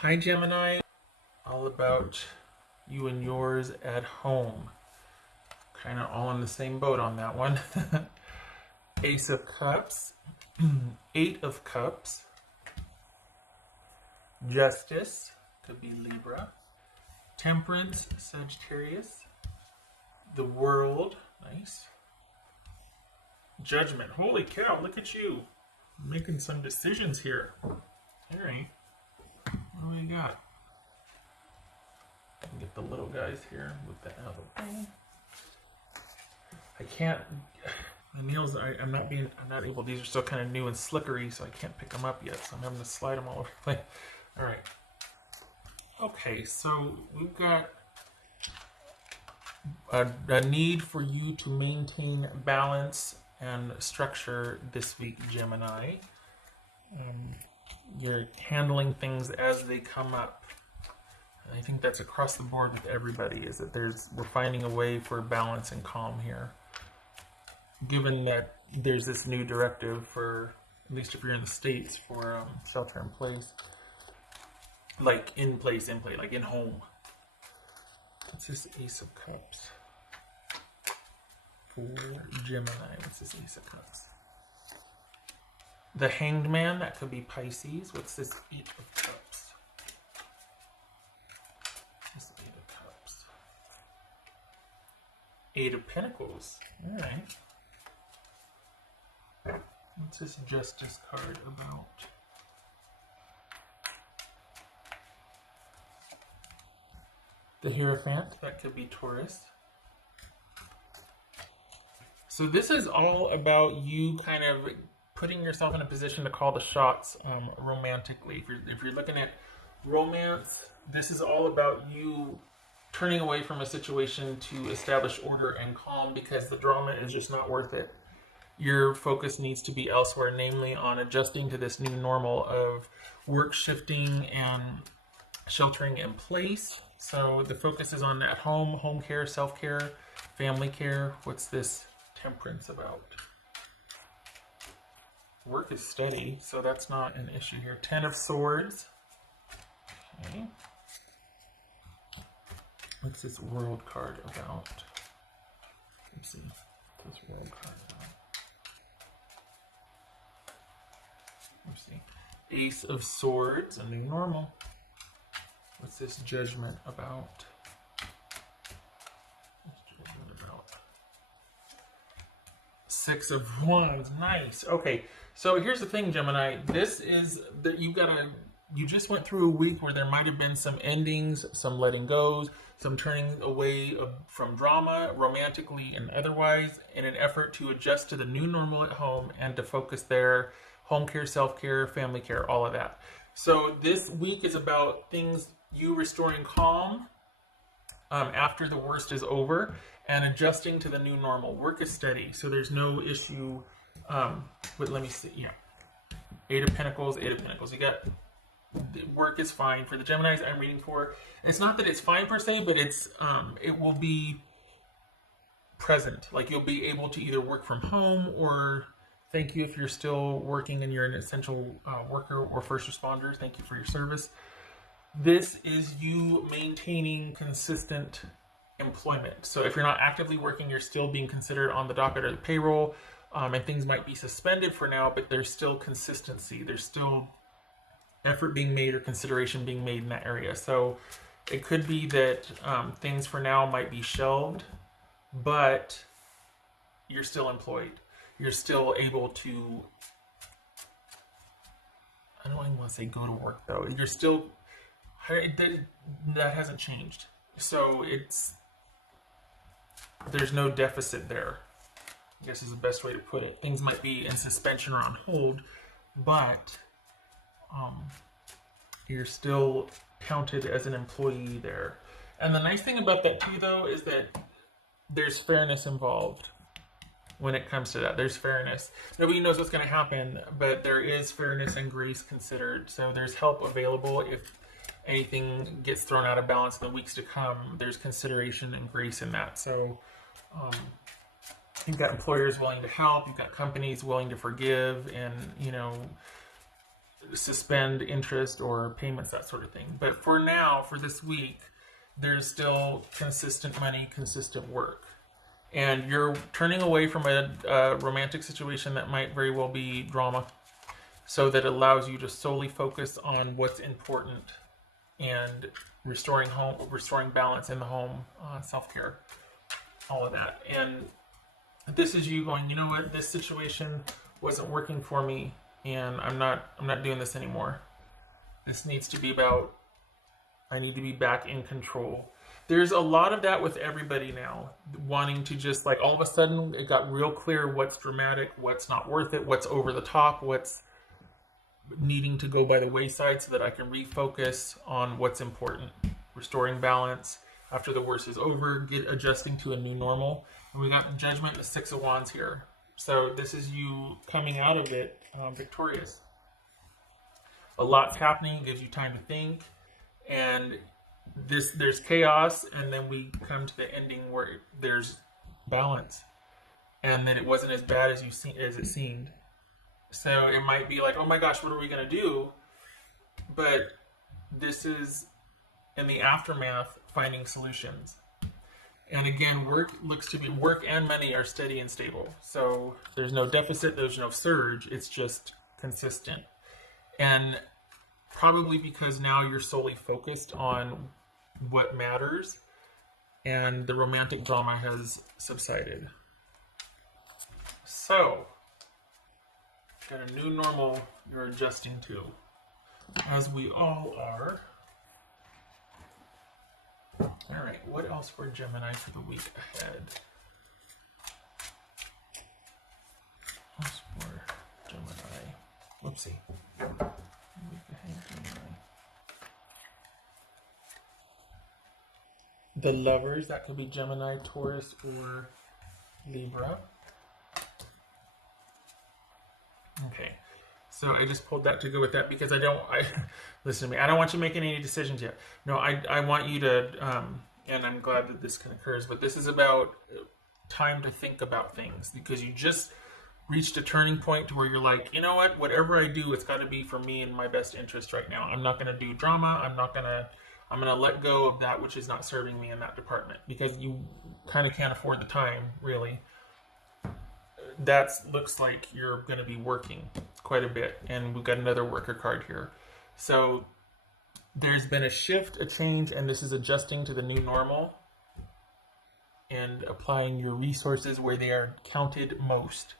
Hi Gemini, all about you and yours at home. Kind of all in the same boat on that one. Ace of Cups, Eight of Cups, Justice, could be Libra, Temperance, Sagittarius, the World, nice, Judgment. Holy cow, look at you, making some decisions here. All right, what do we got? I can get the little guys here with the out of the way. I can't. The nails. I'm not able. These are still kind of new and slickery, so I can't pick them up yet. So I'm having to slide them all over the place. All right. Okay, so we've got a need for you to maintain balance and structure this week, Gemini. You're handling things as they come up. I think that's across the board with everybody, is that we're finding a way for balance and calm here. Given that there's this new directive for, at least if you're in the States, for shelter in place. Like in place, like in home. What's this Ace of Cups? For Gemini, what's this Ace of Cups? The Hanged Man, that could be Pisces. What's this Eight of Cups? Eight of Pentacles. All right. What's this Justice card about? The Hierophant. That could be Taurus. So this is all about you kind of putting yourself in a position to call the shots romantically. If you're looking at romance, this is all about you turning away from a situation to establish order and calm, because the drama is just not worth it. Your focus needs to be elsewhere, namely on adjusting to this new normal of work shifting and sheltering in place. So the focus is on at home care, self-care, family care. What's this Temperance about? Work is steady, so that's not an issue here. Ten of Swords. Okay. What's this World card about? Let's see. What's this World card about? Let's see. Ace of Swords, a new normal. What's this Judgment about? What's Judgment about? Six of Wands, nice. Okay, so here's the thing, Gemini. This is that you just went through a week where there might have been some endings, some letting goes, some turning away from drama, romantically and otherwise, in an effort to adjust to the new normal at home and to focus there. Home care, self-care, family care, all of that. So this week is about things, you restoring calm after the worst is over and adjusting to the new normal. Work is steady, so there's no issue with, let me see, yeah. Eight of Pentacles. You got, work is fine. For the Geminis I'm reading for, it's not that it's fine per se, but it's it will be present. Like you'll be able to either work from home, or thank you if you're still working and you're an essential worker or first responder. Thank you for your service. This is you maintaining consistent employment. So if you're not actively working, you're still being considered on the docket or the payroll, and things might be suspended for now, but there's still consistency. There's still effort being made or consideration being made in that area. So it could be that things for now might be shelved, but you're still employed. You're still able to, I don't even want to say go to work though. You're still, that hasn't changed. So there's no deficit there, I guess is the best way to put it. Things might be in suspension or on hold, but you're still counted as an employee there. And the nice thing about that too though is that there's fairness involved. When it comes to that, there's fairness. Nobody knows what's going to happen, but there is fairness and grace considered. So there's help available if anything gets thrown out of balance in the weeks to come. There's consideration and grace in that. So you've got employers willing to help. You've got companies willing to forgive, and suspend interest or payments, that sort of thing. But for now, for this week, there's still consistent money, consistent work. And you're turning away from a romantic situation that might very well be drama, so that it allows you to solely focus on what's important and restoring balance in the home, self-care, all of that. And this is you going, you know what, this situation wasn't working for me, and I'm not doing this anymore. This needs to be about, I need to be back in control. There's a lot of that with everybody now, wanting to just like all of a sudden it got real clear what's dramatic, what's not worth it, what's over the top, what's needing to go by the wayside, so that I can refocus on what's important. Restoring balance after the worst is over, adjusting to a new normal. And we got the Judgment and the Six of Wands here. So this is you coming out of it victorious. A lot's happening, gives you time to think, and there's chaos, and then we come to the ending where there's balance, and then it wasn't as bad as it seemed. So it might be like, oh my gosh, what are we gonna do? But this is in the aftermath, finding solutions. And again, work and money are steady and stable. So there's no deficit, there's no surge, it's just consistent. And probably because now you're solely focused on what matters, and the romantic drama has subsided. So, got a new normal you're adjusting to, as we all are. All right, what else for Gemini for the week ahead? What else for Gemini? Whoopsie. Week ahead, Gemini. The Lovers, that could be Gemini, Taurus, or Libra. Okay, so I just pulled that to go with that because listen to me, I don't want you making any decisions yet. No, I want you to, and I'm glad that this occurs, but this is about time to think about things, because you just reached a turning point to where you're like, you know what, whatever I do, it's got to be for me and my best interest right now. I'm not going to do drama. I'm going to let go of that which is not serving me in that department, because you kind of can't afford the time, really. That looks like you're going to be working quite a bit, and we've got another worker card here. So there's been a shift, a change, and this is adjusting to the new normal and applying your resources where they are counted most,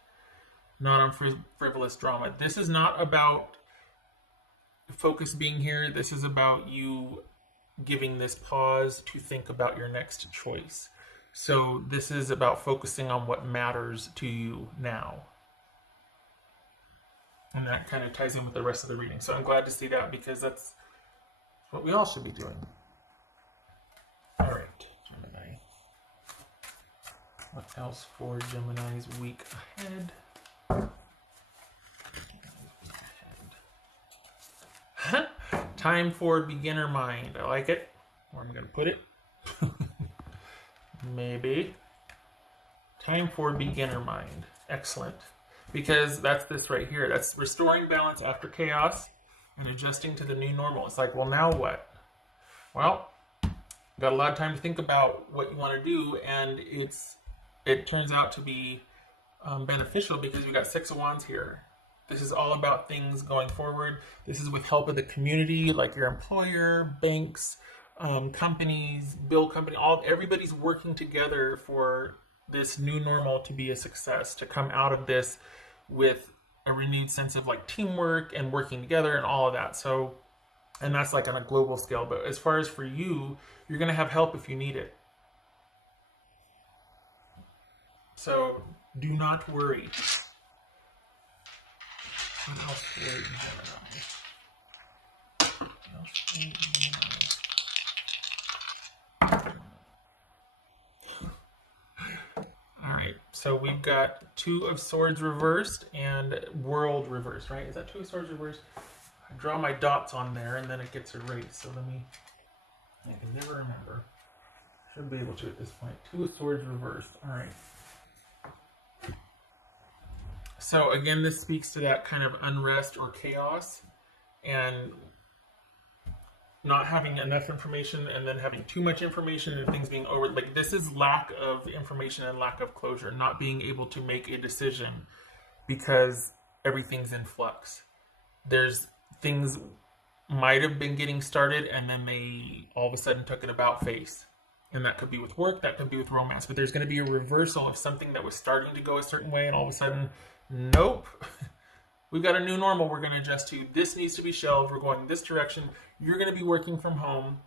not on frivolous drama. This is not about focus being here. This is about you giving this pause to think about your next choice. So this is about focusing on what matters to you now. And that kind of ties in with the rest of the reading. So I'm glad to see that, because that's what we all should be doing. All right, Gemini. What else for Gemini's week ahead? Time for beginner mind. I like it. Where am I going to put it? Maybe. Time for beginner mind. Excellent. Because that's this right here. That's restoring balance after chaos and adjusting to the new normal. It's like, well, now what? Well, got a lot of time to think about what you want to do, and it turns out to be beneficial, because we got Six of Wands here. This is all about things going forward. This is with help of the community, like your employer, banks, companies, bill company, everybody's working together for this new normal to be a success, to come out of this with a renewed sense of like teamwork and working together and all of that. So, and that's like on a global scale. But as far as for you, you're going to have help if you need it. So do not worry. What else for Gemini? What else for Gemini? Alright, so we've got Two of Swords reversed and World reversed, right? Is that Two of Swords reversed? I draw my dots on there and then it gets erased, so I can never remember. Should be able to at this point. Two of Swords reversed, alright. So again, this speaks to that kind of unrest or chaos. and not having enough information and then having too much information and things being over. Like, this is lack of information and lack of closure, not being able to make a decision because everything's in flux. There's things might have been getting started and then they all of a sudden took an about face. And that could be with work, that could be with romance, but there's going to be a reversal of something that was starting to go a certain way and all of a sudden, nope. We've got a new normal we're going to adjust to. This needs to be shelved. We're going this direction. You're going to be working from home,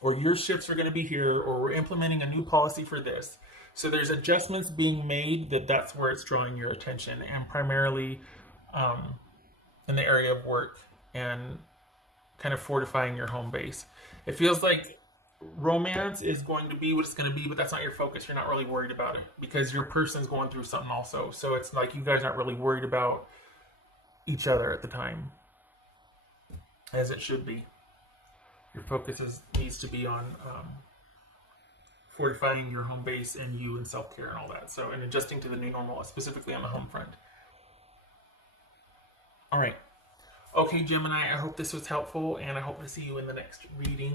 or your shifts are going to be here, or we're implementing a new policy for this. So there's adjustments being made that's where it's drawing your attention, and primarily in the area of work and kind of fortifying your home base. It feels like romance is going to be what it's going to be, but that's not your focus. You're not really worried about it because your person's going through something also. So it's like you guys aren't really worried about each other at the time, as it should be. Your focus needs to be on fortifying your home base and you and self-care and all that. So, and adjusting to the new normal, specifically on the home front. All right. Okay, Gemini, I hope this was helpful, and I hope to see you in the next reading.